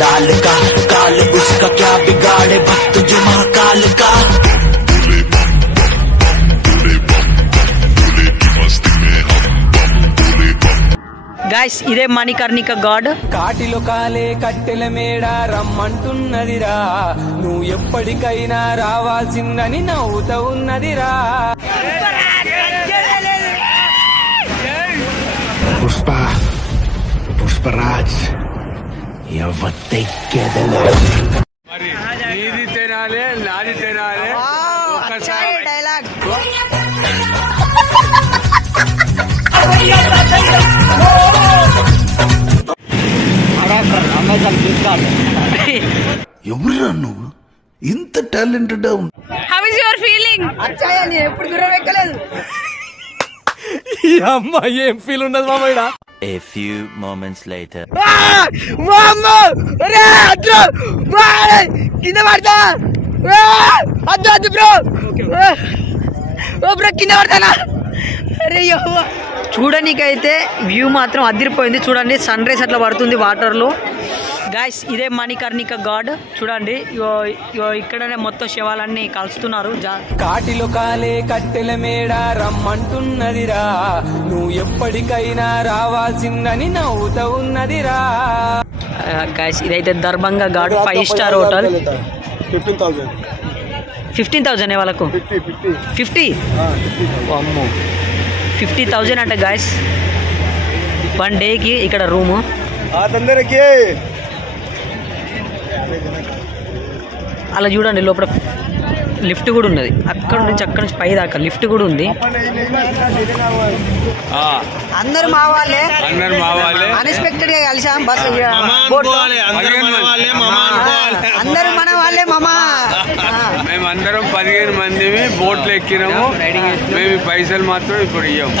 पंडाल का, काल उसका क्या बिगाड़े भक्त जो महाकाल का। గైస్ ఇదే మణికర్ణిక గాడ్. కాటిలో కాలే కట్టెల మేడ రమ్మంటున్నదిరా, నువ్వు ఎప్పటికైనా రావాల్సిందని నవ్వుతా ఉన్నదిరా. పుష్ప పుష్పరాజ్ నీది తినాలే నాది తినాలే డైలాగ్. ఎవరురా నువ్వు ఇంత talented? How is your feeling? అచ్చాయా నేను ఎప్పుడు గుర్రం ఎక్కలేదు. ఈ అమ్మాయి ఏం ఫీల్ ఉన్నది మామయ్య? A few moments later. కింద పడతా అద్దు అద్దు బ్రో. బ్రో కింద పడతానా? అరే చూడనీకైతే వ్యూ మాత్రం అదిరిపోయింది. చూడండి సన్ రైజ్ అట్లా పడుతుంది వాటర్ లో. గైస్ ఇదే మణికర్ణిక గాడ్. చూడండి ఇక్కడనే మొత్తం శవాలన్నీ కలుస్తున్నారు. కాటిలో కాలే కట్టెల మేడ రమ్మంటున్నదిరా, నువ్వు ఎప్పటికైనా రావాల్సిందని నవ్వుతా ఉన్నదిరా. గైస్ ఇదైతే దర్భంగా గాడ్ 5 స్టార్ హోటల్. 15,000 వాళ్ళకు 50 అమ్మో 50,000 అంట గైస్ 1 డేకి ఇక్కడ రూము. అలా చూడండి లోపల లిఫ్ట్ కూడా ఉన్నది. అక్కడ నుంచి పై దాకా లిఫ్ట్ కూడా ఉంది. అందరు మా వాళ్ళే అన్ఎక్స్పెక్టెడ్ గా కలిసాం. బస్ అందరూ మన వాళ్ళే మామా. మేమందరం 15 మంది బోట్లు ఎక్కినాము. మేము పైసలు మాత్రం ఇప్పుడు ఇయ్యాము.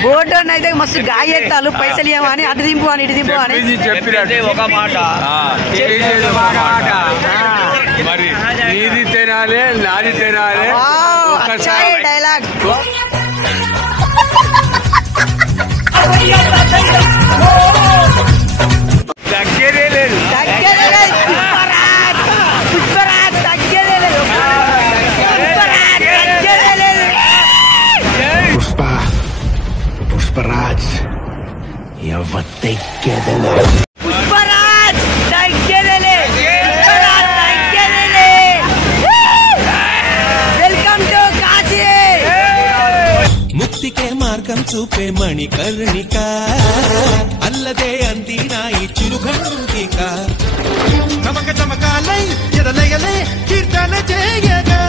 బోట్ అయితే మస్తు గాయెత్తాలు పైసలు ఇవ్వమని అటు దింపు అని ఇటు దింపు అని చెప్పినట్టు ఒక మాట. మరి నీది తినాలే నాది తినాలే డైలాగ్. తగ్గేదే లేదు. పుష్పరాజ్ తగ్గేదే లేదు. పుష్ప పుష్పరాజ్ పుష్పరాజ్ తగ్గేదే. Welcome to Kashi. ముక్తికే మార్గం చూపే మణికర్ణిక, అల్లదే అందినా ఈ చిరుఘంటిక. చమక చమకాలై ఎదలయలే కీర్తన చేయగా,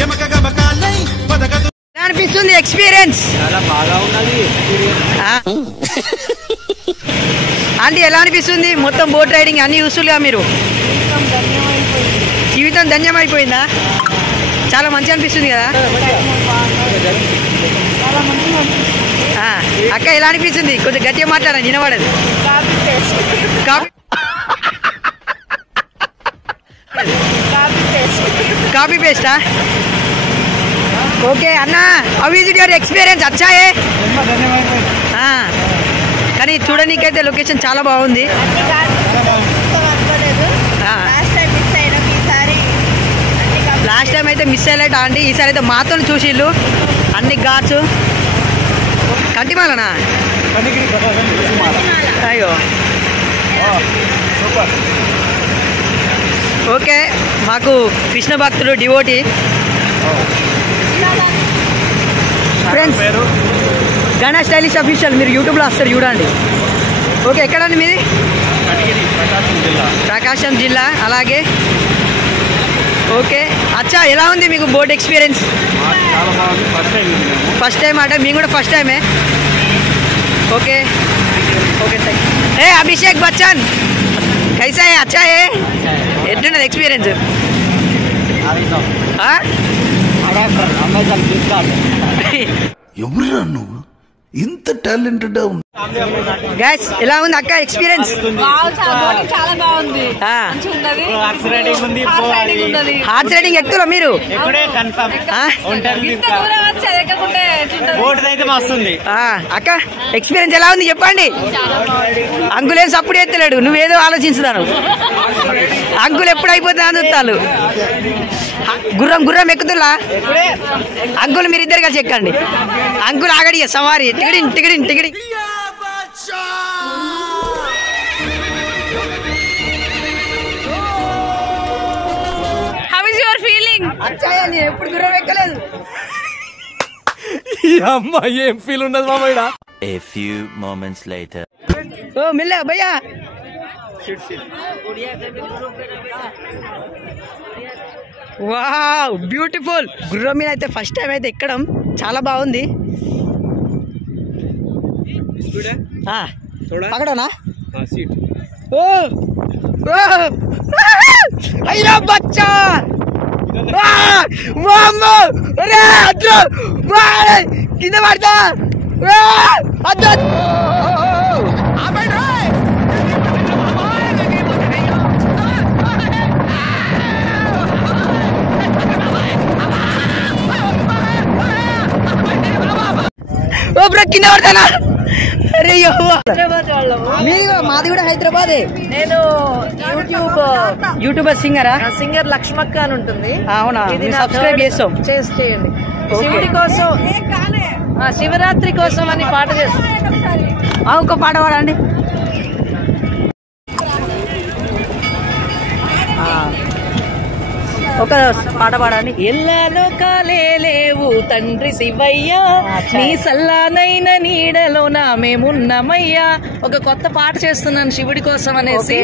యమక గమకాలై పదగదు. అనిపిస్తుంది ఎక్స్పీరియన్స్ చాలా బాగా ఉన్నది. అంటే ఎలా అనిపిస్తుంది మొత్తం బోట్ రైడింగ్ అన్ని యూస్ఫుల్గా? మీరు జీవితం ధన్యమైపోయిందా? చాలా మంచి అనిపిస్తుంది కదా అక్క? ఎలా అనిపిస్తుంది? కొంచెం గట్టిగా మాట్లాడండి, వినబడదు. కాపీ పేస్టా? ఓకే అన్న, how is it your experience? అచ్చాయే కానీ చూడనీకైతే లొకేషన్ చాలా బాగుంది. లాస్ట్ టైం అయితే మిస్ అయ్యలేట అండి, ఈసారి అయితే మాతో చూసిళ్ళు అన్ని ఘాట్స్. కంటిమాలనా? అయ్యో ఓకే. మాకు కృష్ణ భక్తుడు డివోటీ ఫ్రెండ్స్. గణా స్టైలిష్ అఫీషియల్ మీరు యూట్యూబ్లో వస్తారు చూడండి. ఓకే ఎక్కడండి మీది? ప్రకాశం జిల్లా. అలాగే ఓకే. అచ్చా ఎలా ఉంది మీకు బోట్ ఎక్స్పీరియన్స్? ఫస్ట్ టైం అంటే మేము కూడా ఫస్ట్ టైమే. Okay okay thank you. Abhishek Bachchan కైసా హై? అచ్చా హై? ఎట్లున్నది ఎక్స్పీరియన్స్? ఎవరురా నువ్వు ఇంత టాలెంటెడ్? గైస్ ఎలా ఉంది అక్క ఎక్స్పీరియన్స్? చాలా బాగుంది. హార్స్ రైడింగ్ ఎక్కువ మీరు అక్క ఎక్స్పీరియన్స్ ఎలా ఉంది చెప్పండి. అంకులేం సప్పుడు ఎత్తలేడు, నువ్వేదో ఆలోచించుతాను. అంకులు ఎప్పుడు అయిపోతుందా అని చూస్తాను. గుర్రం ఎక్కుతులా అంకుల్ మీరు ఇద్దరు కలిసి ఎక్కండి. అంకుల్ ఆగడి సవారి టిగిడి How is your feeling? నేను ఎప్పుడు గుర్రం ఎక్కలేదు. ఏం ఫీల్ ఉండదు మామయ్య. A few moments later. ఓ మిల్ల భయ్యా వావ్ బ్యూటిఫుల్. గుర్రం మీద అయితే ఫస్ట్ టైం అయితే ఎక్కడం చాలా బాగుంది. పక్కడనా అయ్యా బచ్చా కింద పడతా ఓ బ్రో కింద పడతానా? అరే మాది కూడా హైదరాబాదే. నేను యూట్యూబర్ సింగర్ లక్ష్మక్క అని ఉంటుంది. అవునా? సబ్స్క్రైబ్ చేస్తాం. చేయండి. శివుడి కోసం శివరాత్రి కోసం అని పాట చేస్తాం. ఒక పాట పాడండి. ఒక పాట పాడండి. ఎల్లాలో కాలే లేవు తండ్రి శివయ్య, నీ సల్లానైన నీడలో నా మేమున్నామయ్యా. ఒక కొత్త పాట చేస్తున్నాను శివుడి కోసం అనేసి.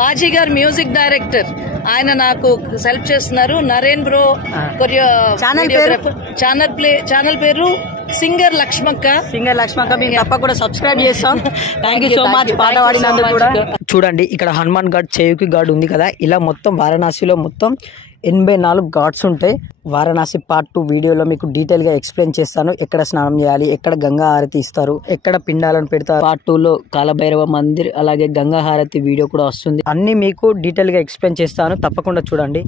బాజీ గారు మ్యూజిక్ డైరెక్టర్, ఆయన నాకు సెలెక్ట్ చేస్తున్నారు. నరేన్ బ్రో ఛానల్ పేరు సింగర్ లక్ష్మక్క. మీకు తప్పకుండా సబ్స్క్రైబ్ చేస్తాం. థ్యాంక్ యూ సో మచ్ పాట పాడినందుకు కూడా. చూడండి ఇక్కడ హనుమాన్ ఘాట్, చేయుకి ఘాట్ ఉంది కదా. ఇలా మొత్తం వారణాసిలో మొత్తం 84 ఘాట్స్ ఉంటాయి. వారణాసి పార్ట్ 2 వీడియోలో మీకు డీటెయిల్ గా ఎక్స్ప్లెయిన్ చేస్తాను. ఎక్కడ స్నానం చేయాలి, ఎక్కడ గంగా హారతి ఇస్తారు, ఎక్కడ పిండాలను పెడతారు. పార్ట్ 2 లో కాలభైరవ మందిర్ అలాగే గంగా హారతి వీడియో కూడా వస్తుంది. అన్ని మీకు డీటెయిల్ గా ఎక్స్ప్లెయిన్ చేస్తాను, తప్పకుండా చూడండి.